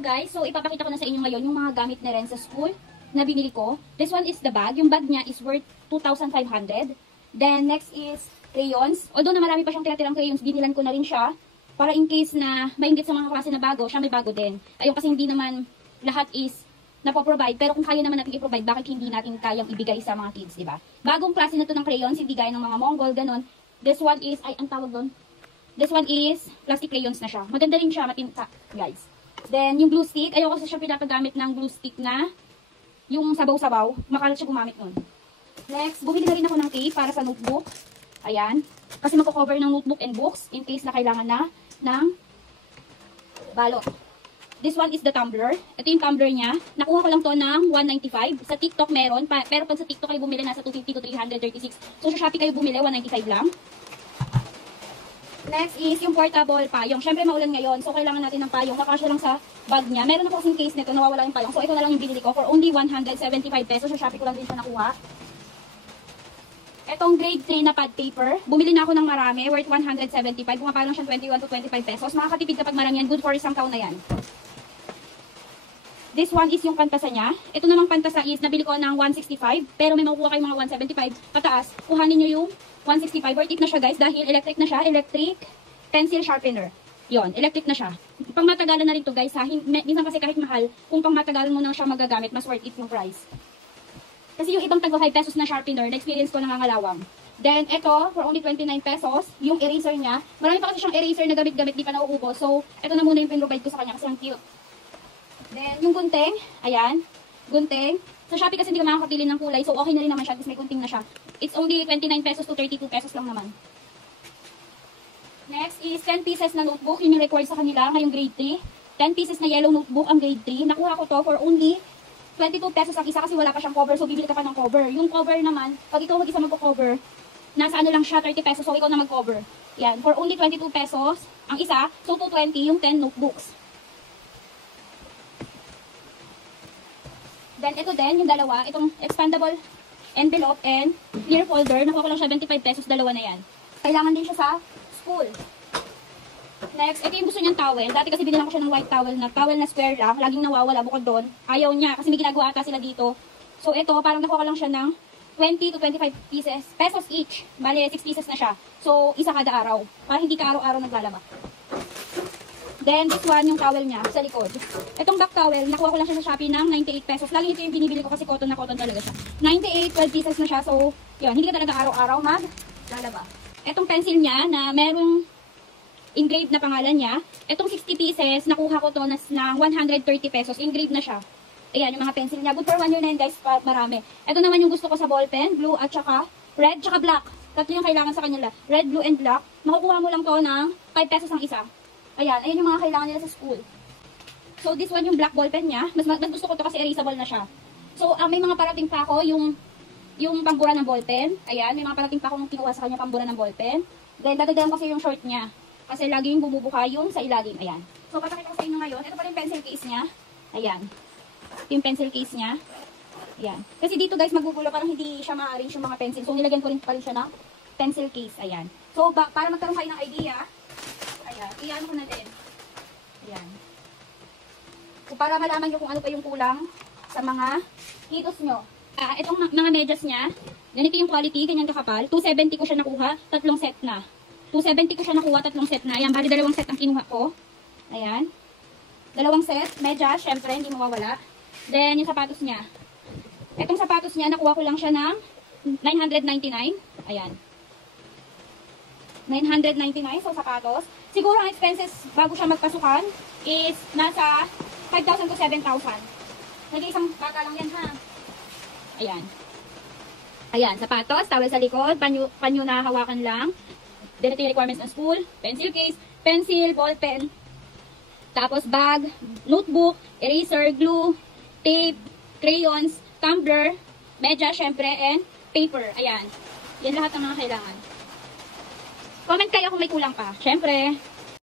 guys, so ipapakita ko na sa inyo ngayon yung mga gamit na rin sa school na binili ko. This one is the bag. Yung bag niya is worth 2,500. Then next is crayons. Although na marami pa siyang tira-tirang crayons, binilan ko na rin siya para in case na mainggit sa mga klase na bago, siya may bago din. Ayun, kasi hindi naman lahat is napoprovide, pero kung kaya naman natin i-provide, bakit hindi natin kayang ibigay sa mga kids, di ba? Bagong klase na to ng crayons, hindi gaya ng mga Mongol, ganun. This one is, ay, ang tawag doon? This one is plastic crayons na siya. Maganda rin siya, matinta, guys. Then, yung glue stick, ayoko kasi siya pinapagamit ng glue stick na yung sabaw-sabaw. Makalat siya gumamit nun. Next, bumili na rin ako ng tape para sa notebook. Ayan. Kasi magko-cover ng notebook and books in case na kailangan na ng balot. This one is the tumbler. Ito yung tumbler niya. Nakuha ko lang to ng 195. Sa TikTok meron. Pero pag sa TikTok kayo bumili, nasa 250 to 336. So sa Shopee kayo bumili, 195 lang. Next is yung portable payong. Siyempre maulan ngayon, so kailangan natin ng payong. Kakasya lang sa bag niya. Meron ako kasing case nito, nawawala yung payong. So ito na lang yung binili ko for only 175 pesos. Sa Shopee ko lang din siya nakuha. Etong grade 3 na pad paper. Bumili na ako ng marami, worth 175. Pumapalang siya 21 to 25 pesos. Makakatipid kapag marami yan. Good for isang taon na yan. This one is yung pantasa niya. Ito namang pantasa is nabili ko ng 165. Pero may makukuha kayo mga 175. Pataas, kuhanin nyo yung 165. Worth it na siya guys dahil electric na siya. Electric pencil sharpener. Yon, electric na siya. Pang matagalan na rin to guys ha. Minsan kasi kahit mahal, kung pang matagalan mo na siya magagamit, mas worth it yung price. Kasi yung ibang tagwa 5 pesos na sharpener, na-experience ko nangangalawang. Then, ito, for only 29 pesos, yung eraser niya. Marami pa kasi siyang eraser na gamit-gamit, di pa nauubos. So, ito na muna yung pinrovide ko sa kanya kasi ang cute. Then, yung gunting, ayan, gunting. Sa Shopee kasi hindi ka makakapili ng kulay, so okay na rin naman siya, kasi may gunting na siya. It's only 29 pesos to 32 pesos lang naman. Next is 10 pieces na notebook, yun yung required sa kanila, ngayong grade 3. 10 pieces na yellow notebook ang grade 3. Nakuha ko to for only 22 pesos ang isa kasi wala pa siyang cover, so bibili ka pa ng cover. Yung cover naman, pag ikaw mag-isa magko-cover, nasa ano lang siya, 30 pesos, so ikaw na mag-cover. Yan, for only 22 pesos ang isa, so 220 yung 10 notebooks. Then, ito din, yung dalawa, itong expandable envelope and clear folder. Nakuha ko lang siya 25 pesos, dalawa na yan. Kailangan din siya sa school. Next, ito yung gusto niyang towel. Dati kasi binilang ko siya ng white towel na square lang. Laging nawawala bukod doon. Ayaw niya kasi may ginagawa ata sila dito. So, ito, parang nakuha ko lang siya ng 20 to 25 pieces, pesos each. Bale, 6 pieces na siya. So, isa kada araw. Para hindi ka araw-araw naglalaba. Then, this one, yung towel niya sa likod. Itong back towel, nakuha ko lang siya sa Shopee ng 98 pesos. Lagi ito yung binibili ko kasi cotton na cotton talaga siya. 98, 12 pieces na siya. So, yun, hindi ka talaga araw-araw maglalaba. Itong pencil niya na merong engraved na pangalan niya. Itong 60 pieces, nakuha ko to na 130 pesos. Engraved na siya. Ayan, yung mga pencil niya. Good for 1 year na yun, guys. Marami. Ito naman yung gusto ko sa ballpen. Blue at saka red, saka black. Tatlo yung kailangan sa kanila. Red, blue, and black. Makukuha mo lang to ng 5 pesos ang isa. Ayan, ayun yung mga kailangan nila sa school. So, this one yung black ballpen niya. Mas gusto ko to kasi erasable na siya. So, may mga parating pa ako yung pambura ng ballpen. Ayan, may mga parating pa akong kinuha sa kanya pambura ng ballpen. Then, dadagdagan kasi yung short niya. Kasi lagi yung bumubuka yung sa ilalim. Ayan. So, papakita ko sa inyo ngayon. Ito pa rin pencil case niya. Ayan. Ito yung pencil case niya. Ayan. Kasi dito guys, magugulo. Parang hindi siya ma-arrange yung mga pencil. So, nilagyan ko rin pa rin siya ng pencil case. Ayan. So, para magkaroon kayo ng idea, ayan, iyan ko na din. Ayan. So, para malaman nyo kung ano pa yung kulang sa mga kitos nyo. Itong mga medyas niya, ganito yung quality, ganyan kakapal. 270 ko siya nakuha, tatlong set na. 270 ko siya nakuha, tatlong set na. Ayan, bali dalawang set ang kinuha ko. Ayan. Dalawang set, medyas, syempre, hindi mawawala. Then, yung sapatos niya. Itong sapatos niya, nakuha ko lang siya ng 999. Ayan. 999 sa sapatos. Siguro ang expenses bago siya magpasukan is nasa 5,000 to 7,000. Nag-iisang bata lang yan ha. Ayan. Ayan, sapatos, towel sa likod, panyo na hawakan lang. Then ito yung requirements ng school, pencil case, pencil, ball pen, tapos bag, notebook, eraser, glue, tape, crayons, tumbler, medyas syempre, and paper. Ayan. Yan lahat ng mga kailangan. Comment kayo kung may kulang pa. Syempre,